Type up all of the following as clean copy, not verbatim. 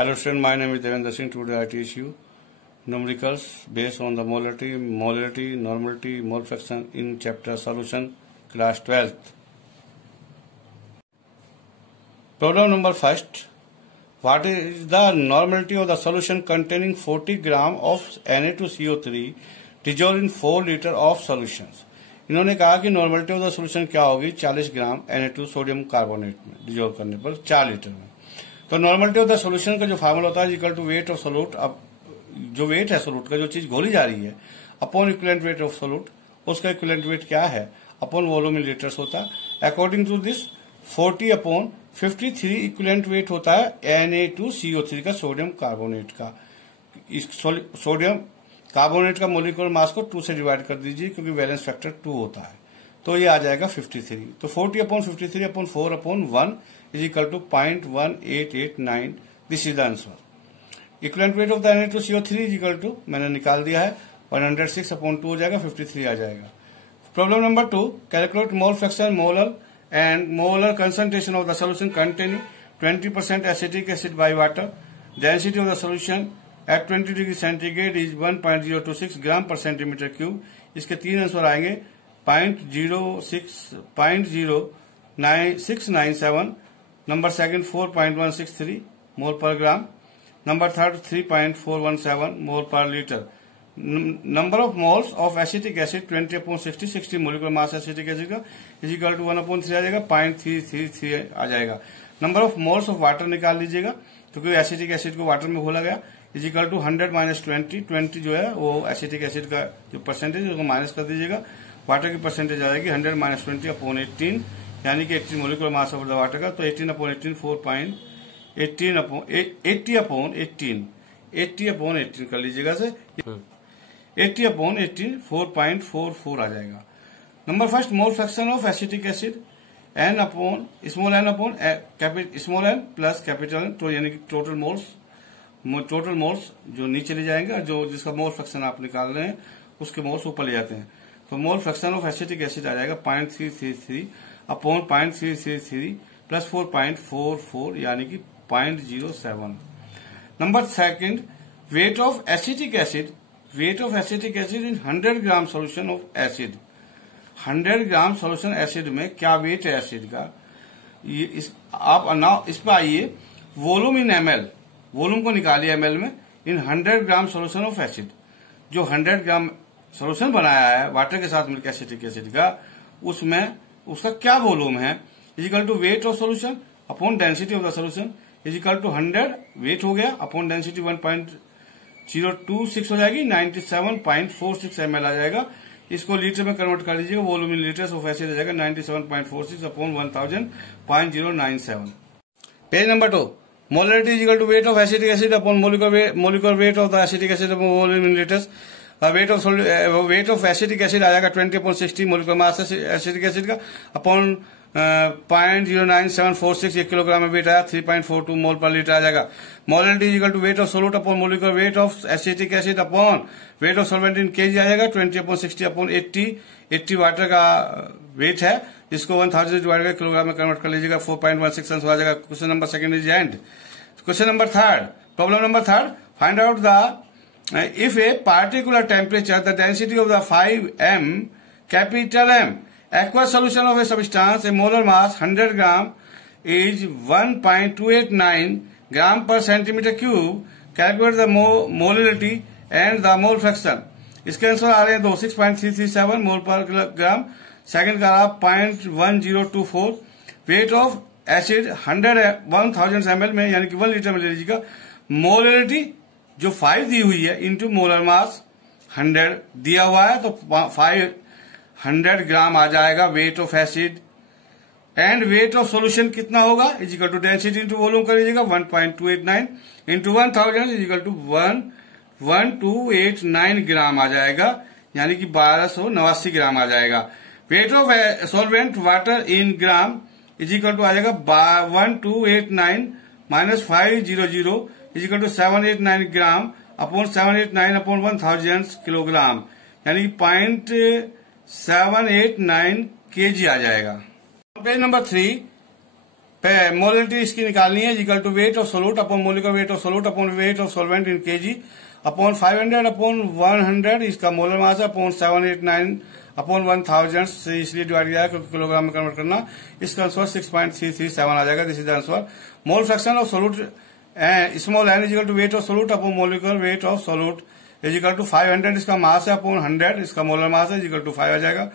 Hello student, my name is Devendra Singh. Today I teach you numericals based on the molarity, normality, mole fraction in chapter solution, class 12th. Problem number first. What is the normality of the solution containing 40 gram of Na2CO3 dissolved in 4 liter of solutions? इन्होंने कहा कि normality of the solution क्या होगी 40 ग्राम Na2 sodium carbonate में dissolve करने पर 4 litre में। तो नॉर्मलिटी ऑफ द सोल्यूशन का जो फार्मूला होता है equal to weight of solute. अब जो वेट है सोल्यूट का, जो चीज घोली जा रही है, upon equivalent weight of solute, उसका इक्विवेलेंट वेट क्या है अपॉन वॉल्यूम इन लीटर्स होता है। According to this 40 upon 53 equivalent weight होता है Na2CO3 का सोडियम कार्बोनेट का। इस सोडियम कार्बोनेट का मोलिकुलर मास को 2 से डिवाइड कर दीजिए क्योंकि वैलेंस फैक्टर 2 होता है, तो ये आ जाएगा 53। तो 40 upon 53 upon 4 upon 1 is equal to 0.1889। This is the answer. Equivalent weight of the Na2CO3 is equal to, मैंने निकाल दिया है, 106 अपॉन 2 हो जाएगा, 53 आ जाएगा। Problem number 2, calculate mole fraction, molar and molar concentration of the solution containing 20% acetic acid by water. Density of the solution at 20 degree centigrade is 1.026 gram per centimetre cube. इसके 3 answer आएंगे, 0.0697, number second 4.163 मोल पर ग्राम, number third 3.417 मोल पर litre. Number of moles of acetic acid 20/60, 60 molecular mass acetic acid का is equal to 1/3 आ जाएगा, 0.333 आ जाएगा। Number of moles of water निकाल लीजिएगा क्योंकि एसिटिक एसिड को वाटर में घोला गया, इज इक्वल टू 100 - 20 जो है वो एसिटिक एसिड का जो परसेंटेज है उसको माइनस कर दीजिएगा, वाटर की परसेंटेज आ जाएगी 100 - 20 अपॉन 18, यानी कि 18 molecular mass of the water का। तो 18/18 4.18 अपॉन 80/18 कर लीजिएगा से 80/18 4.44 आ जाएगा। Number first, mole fraction of acetic acid n upon small n upon small n plus capital n, तो यानी कि टोटल मोल्स जो नीचे ले जाएंगे और जो जिसका मोल फ्रैक्शन आप निकाल रहे हैं उसके मोल्स ऊपर ले जाते हैं। तो mole fraction of acetic acid आ जाएगा 0.333 अपॉन 0.333 प्लस 4.44 यानी कि 0.07। Number second, weight of acetic acid in 100 gram solution of acid. 100 gram solution acid में क्या वेट है एसिड का, ये इस पर आइए, वॉल्यूम इन ml, वॉल्यूम को निकालिए ml में, इन 100 ग्राम सोल्यूशन ऑफ एसिड। जो 100 ग्राम सोल्यूशन बनाया है वाटर के साथ मिलकर एसिटिक एसिड का, उसमें उसका क्या वॉल्यूम है, is equal to weight of solution upon density of the solution is equal to 100 weight हो गया अपॉन डेंसिटी 1.026 हो जाएगी, 97.46 ml आ जाएगा। इसको लीटर में कन्वर्ट कर लीजिएगा, volume in litres of acid आ जाएगा 97.46 upon 1000 0.097। Page number 2, molarity is equal to weight of acetic acid upon molecular weight of the acetic acid upon volume in litres. Weight of acetic acid आ जाएगा 20/60 molecular mass acetic acid का upon 0.09746, 1 kilogram में weight आया, 3.42 mole पर litre आ जाएगा। Molarity is equal to weight of solute upon molecular weight of acetic acid upon weight of solvent in KG आ जाएगा, 20/60 अपॉन 80 वाटर का वेट है, जिसको 1000 से डिवाइड कर किलोग्राम में कन्वर्ट कर लीजिएगा, 4.16 आंसर आ जाएगा। Question number second is and. Question number third, problem number third, find out the if a particular temperature, the density of the 5m capital M aqueous solution of a substance, a molar mass 100 gram is 1.289 gram per centimeter cube. Calculate the molality and the mole fraction. इसके answer आ रहे हैं 6.337 मोल पर ग्राम। Second का 0.1024। Wait of acid 1000 ml में यानी कि 1 litre में ले लीजिएगा। मोलरिटी जो 5 दी हुई है इंटू मोलर मास 100 दिया हुआ है, तो 500 ग्राम आ जाएगा weight of acid. And weight of solution कितना होगा, is equal to density into volume कर लीजिएगा, 1.289 into 1000 is equal to 1289 gram आ जाएगा, यानी कि 1289 ग्राम आ जाएगा। Weight of solvent water in gram is equal to आ जाएगा 1289 minus 500 is equal to 789 gram upon 789 upon 1000 kilogram, यानी 0.789 kg आ जाएगा। पेज नंबर 3, मोलिटी इसकी निकालनी है equal to weight of solute upon molecular weight of solute upon weight of solvent in kg upon 500 upon 100 इसका molar mass है upon 789 upon 1000 से इसलिए divide किया है क्योंकि किलोग्राम में कन्वर्ट करना। इसका आंसर 6.337 आ जाएगा। This is the answer. Mole fraction of solute small n is equal to weight of solute upon molecular weight of solute is equal to 500 इसका मास है अपॉन 100 इसका मोलर मास है इज इक्वल टू 5 आ जाएगा।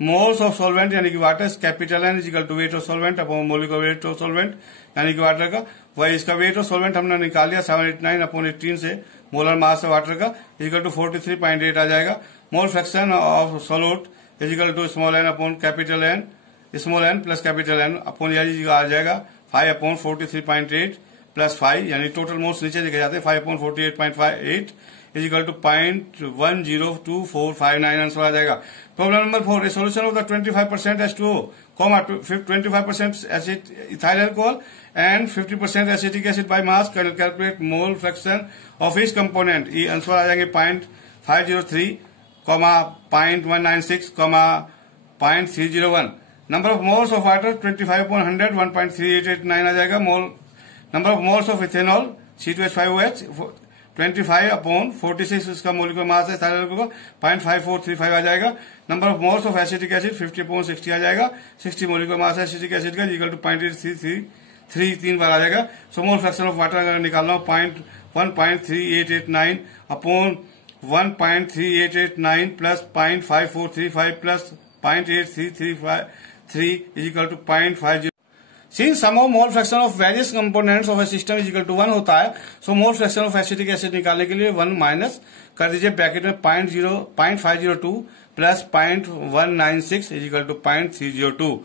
Moles of solvent यानी कि water capital N is equal to weight of solvent upon molecular weight of solvent यानी कि water का। वही इसका वेट ऑफ सॉल्वेंट हमने निकाल लिया 789 अपॉन 18 से मोलर मास है वाटर का इक्वल टू 43.8 आ जाएगा। Mole fraction of solute is equal to small N upon capital N small N plus capital N upon आ जाएगा 5 अपॉन 43.8 प्लस 5 यानी टोटल मोल्स नीचे लिखे जाते हैं 5 upon 48.58 is equal to 0.102459 answer आ जाएगा। Problem number 4 a solution of the 25% H2O, 25% ethyl alcohol and 50% acetic acid by mass calculate mole fraction of each component। ये आंसर आ जाएंगे 0.503, 0.196, 0.301। Number of moles of water 25/100 1.3889 आ जाएगा। Number of moles of ethanol C2H5OH 25/46 इसका molecular mass है 0.5435 आ जाएगा। Number of moles of acetic acid 50/60 आ जाएगा। 60 molecular mass है acetic acid का equal to 0.8333 3 बार आ जाएगा। सो मोल फ्रैक्शन ऑफ वाटर अगर निकालना हो 1.3889 upon 1.3889 plus 0.5435 plus 0.8333 is equal to 0.50। Since sum of mole fraction of various components of a system is equal to 1 होता है, so mole fraction of acetic acid निकालने के लिए 1 minus कर दीजिए ब्रैकेट में 0.502 plus 0.196 is equal to 0.302।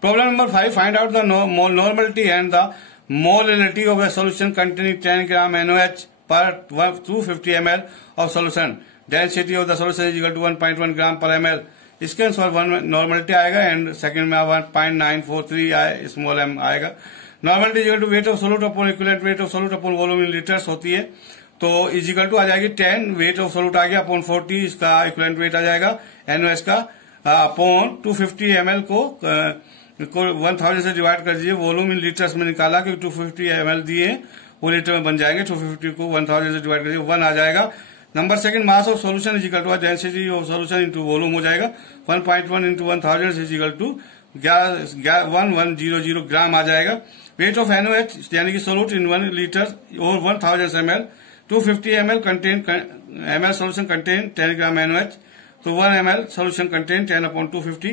Problem number 5 find out the normality and the molality of a solution containing 10 gram NaOH per 250 ml of solution. Density of the solution is equal to 1.1 gram per ml। इसके अनुसार 1 normality आएगा and second में 1.943 small m आएगा। Normality equal to weight of solute upon equivalent weight of solute upon volume in litres होती है, तो is equal to आ जाएगी 10 wait of solute आ गया अपॉन 40 इसका इक्विवेलेंट वेट आ जाएगा NaOH का अपॉन 250 ml को 1000 से डिवाइड कर दीजिए। वॉल्यूम इन लीटर्स में निकाला कि 250 ml दिए वो लीटर में बन जाएंगे। 250 को 1000 से डिवाइड कर दीजिए 1 आ जाएगा। Number second mass of solution is equal to density of solution into volume हो जाएगा 1.1 into 1000 is equal to 1100 gram आ जाएगा। वेट ऑफ NaOH यानी कि सोल्यूट इन 1 लीटर और 1000 ml 250 ml solution contain 10 gram NaOH, तो 1 ml सोल्यूशन कंटेन 10 अपॉन 250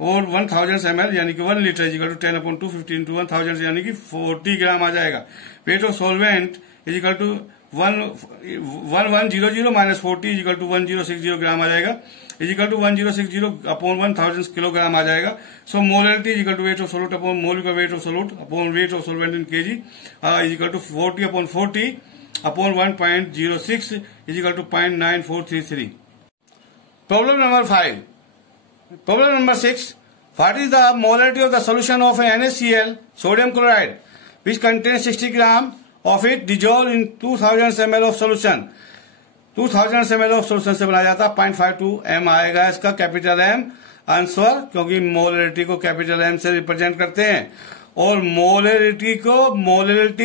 और 1000 ml यानी कि 1 litre is equal to 10 upon 250 into 1000 यानी कि 40 ग्राम आ जाएगा। Weight of solvent is equal to 1100 minus 40 is equal to 1060 gram आ जाएगा is equal to 1060 upon 1000 kilogram आ जाएगा। So molality is equal to weight of solute upon molecular weight of solute upon weight of solvent in KG is equal to 40 upon 40 upon 1.06 is equal to 0.9433। Problem number 5। Problem number 6 what is the molality of the solution of NaCl sodium chloride which contains 60 gram of it dissolved in 2000 ml of solution। 2000 ml of solution से बनाया जाता है 0.52 m आएगा इसका capital M answer, क्योंकि molality को capital M से represent करते हैं और मोलिलिटी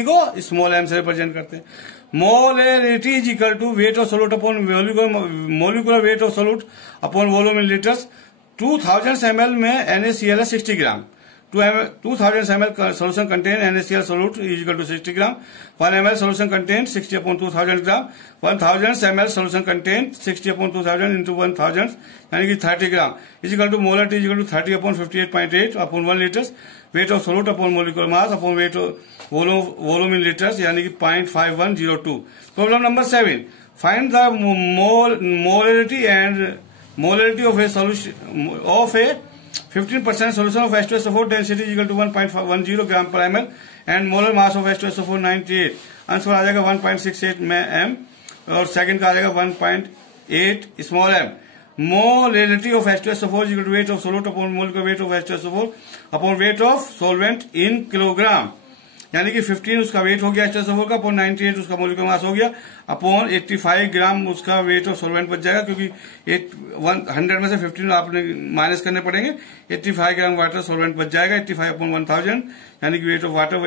को स्मॉल m से रिप्रेजेंट करते हैं। Molality is equal to weight of solute upon molecular weight of solute upon volume in litres. 2000 ml में NaCl है 60 ग्राम। 2000 ml solution contain NaCl solute is equal to 60 gram. 1 ml solution contains 60 upon 2000 gram. 1000 ml solution contains 60 upon 2000 into 1000 यानी कि 30 gram is equal to molarity is equal to 30 upon 58.8 upon 1 liters. Weight of solute upon molecular mass upon weight of volume in liters यानी कि 0.5102। Problem number 7 find the molarity and molarity of a solution of a 15% solution of H2SO4 density is equal to 1.10 gram per ml and molar mass of H2SO4 98। Answer आ जाएगा 1.68 m और second का आ जाएगा 1.8 small m। Molality of H2SO4 is equal to weight of solute upon molecular weight of H2SO4 upon weight of solvent in kilogram यानी कि 15 उसका wait हो गया H2SO4 का, अपॉन 98 उसका मोलिकुलर मास हो गया, अपॉन 85 ग्राम उसका वेट ऑफ सॉल्वेंट बच जाएगा, क्योंकि 100 में से 15 आपने माइनस करने पड़ेंगे। 85 ग्राम वाटर सॉल्वेंट बच जाएगा, 85 अपॉन 1000, यानी कि weight of water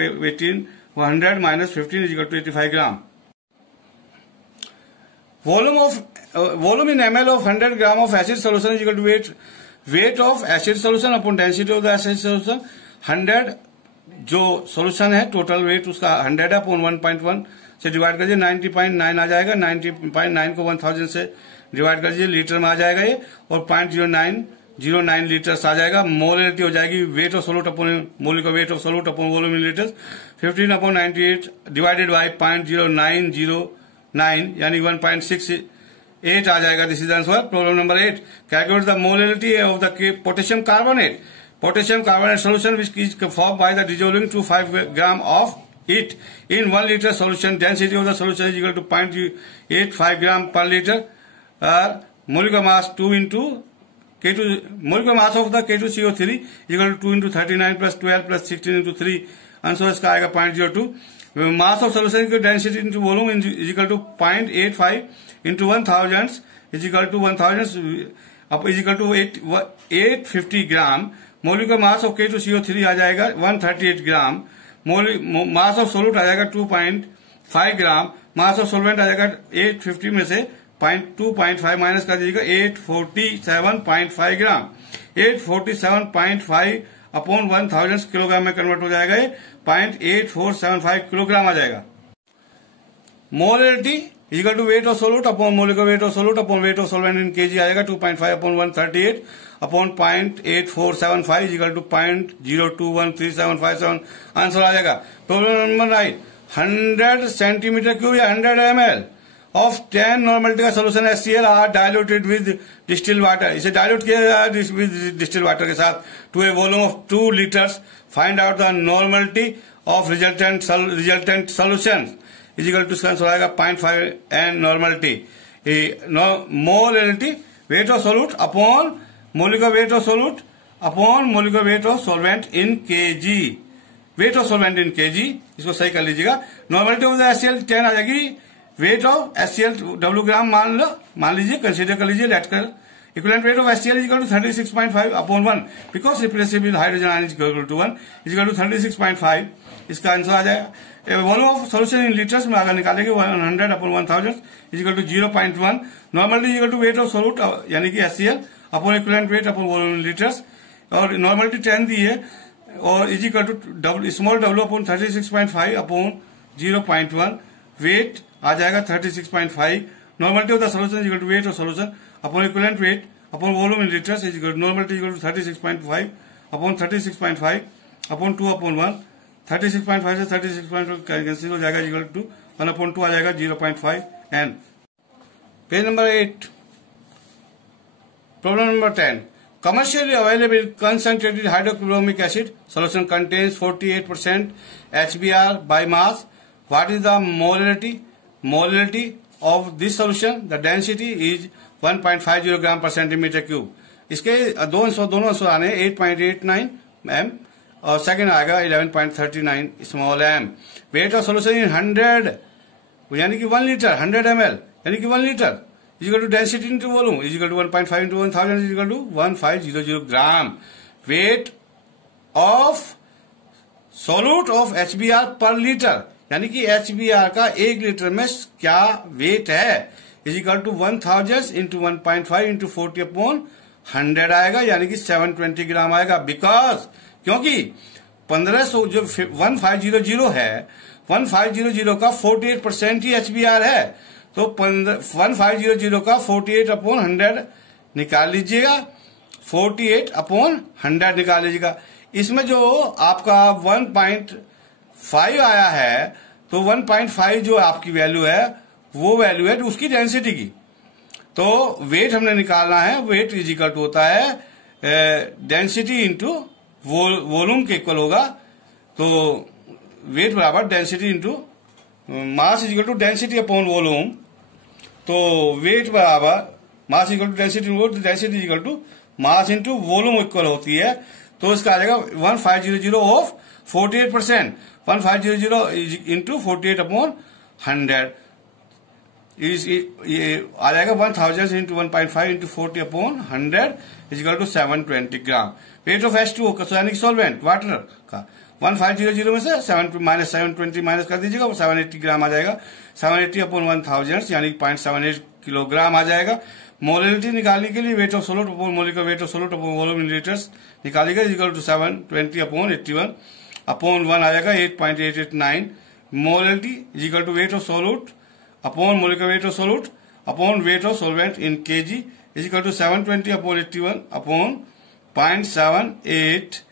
100 minus 15 is equal to 85 gram. Volume in ml of 100 gram of acid solution is equal to weight of acid solution upon density of the acid solution। 100 जो solution है total weight उसका 100 है, upon 1.1 से divide कर दीजिए, 90.9 आ जाएगा। 90.9 को 1000 से डिवाइड कर दीजिए, लीटर में आ जाएगा ये, और 0.0909 लीटर्स आ जाएगा। मोलिटी हो जाएगी weight of solute upon molecular weight of solute upon volume in litres. 15 upon 98 divided by 0.0909 यानी 1.68 आ जाएगा। This is answer. Problem number 8, calculate the molality of the potassium carbonate. Potassium carbonate solution which is formed by the dissolving to 5 gram of it in 1 liter solution. Density of the solution is equal to 0.85 gram per liter. Molecular mass 2 into K2. Molecular mass of the K2CO3 is equal to 2 into 39 plus 12 plus 16 into 3. Answer इसका आएगा 0.02. Mass of solution की density into volume is equal to 0.85 into 1000 is equal to 1000 is equal to 850 gram. Molecular mass of K2CO3 आ जाएगा 138 ग्राम। Mass of solute आ जाएगा 2.5 ग्राम। Mass of solvent आ जाएगा 850 में से 2.5 minus कर दीजिएगा 847.5 ग्राम। 847.5 अपॉन 1000 किलोग्राम में convert हो जाएगा, ये 0.8475 किलोग्राम आ जाएगा। Molality equal to weight of solute upon molecular weight of solute upon weight of solvent in KG आएगा। 2.5 upon 138 upon 0.8475 equal to 0.021357 answer आ जाएगा। प्रॉब्लम नंबर 9, 100 सेंटीमीटर क्यूब या 100 ml ऑफ 10 नॉर्मलिटी का solution HCl are diluted with distil water. इसे dilute किया जाएगा with distil water के साथ to a volume of 2 litres. Find out the normality of resultant solution is equal to इसका answer आएगा 0.5 and normality molality weight of solute upon molecular weight of solute upon molecular weight of solvent in kg. Weight of solvent in kg, इसको सही कर लीजिएगा। Normality of the HCl 10 आ जाएगी। Weight of HCl W gram मान लीजिए, consider कर लीजिए, लेट कर। Equivalent weight of HCl is equal to 36.5 upon 1 because replacive with hydrogen ion is equal to 1 is equal to 36.5। इसका आंसर आ जाएगा। Volume of solution in litres में अगर निकालेंगे 100 upon 1000 is equal to 0.1। Normality is equal to weight of solute यानी कि HCl upon equivalent weight upon volume in litres, और normality 10 दी है, और is equal to small w upon 36.5 upon 0.1। Weight आ जाएगा 36.5। Normality of the solution is equal to weight of solution upon equivalent weight upon volume in litres is equal to normality is equal to 36.5 upon 36.5 upon 2 upon 1। 36.5 से 36.5 cancel हो जाएगा, equal to 1 upon 2 आ जाएगा 0.5 and. Page number 8, problem number 10, commercially available concentrated hydrochloric acid solution contains 48% HBr by mass. What is the molality of this solution? The density is 1.50 gram per centimeter cube. इसके दोनों answer आने 8.89 m और second आएगा 11.39 small m। Wait of solution इन 100 यानी कि 1 litre 100 ml यानी कि 1 litre is equal to density into volume is equal to 1.5 into 1000 is equal to 1500 gram. Weight of solute of HBr per liter यानी कि HBr का 1 litre में क्या wait है is equal to 1000 into 1.5 into 40 upon 100 आएगा, यानी कि 720 ग्राम आएगा। बिकॉज क्योंकि 1500 जो 1500 है, 1500 का 48% ही HBr है, तो 1500 का 48 अपॉन 100 निकाल लीजिएगा, 48 अपॉन 100 निकाल लीजिएगा। इसमें जो आपका 1.5 आया है, तो 1.5 जो आपकी वैल्यू है वो वैल्यू है उसकी डेंसिटी की। तो वेट हमने निकालना है, वेट इज इक्वल टू होता है डेंसिटी इंटू वॉल्यूम के इक्वल होगा। तो वेट बराबर density into mass is equal to density upon volume. तो वेट बराबर mass equal to density equal to mass into volume equal होती है। तो इसका आ जाएगा 1500 ऑफ 48%, 1500 इंटू 48 अपॉन 100 ये आ जाएगा 1000 into 1.5 into 40 upon 100 is equal to 720 gram. Weight of H2O का सॉल्वेंट वाटर का 1500 में से 720 माइनस कर दीजिएगा, 780 ग्राम आ जाएगा। 780 अपॉन 1000 यानी 0.78 किलोग्राम आ जाएगा। मोलिलिटी निकालने के लिए weight of solute upon molecular weight of solute upon volume in litres निकालिएगा, इजिकल टू 720 अपॉन 81 अपॉन 1 आ जाएगा 8.889। Molality is equal to weight of solute upon molecular weight of solute upon weight of solvent in KG is equal to 720 upon 81 upon 0.78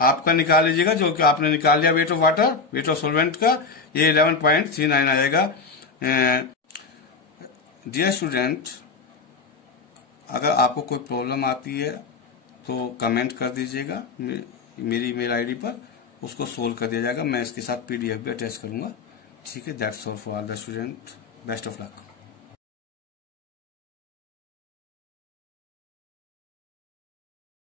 आपका निकाल लीजिएगा, जो कि आपने निकाल लिया weight of water, weight of solvent का, ये 11.39 आ जाएगा। डियर स्टूडेंट, अगर आपको कोई प्रॉब्लम आती है तो कमेंट कर दीजिएगा मेरी ईमेल आईडी पर, उसको सोल्व कर दिया जाएगा। मैं इसके साथ PDF भी अटैच करूंगा। ठीक है, that's all for the student. Best of luck.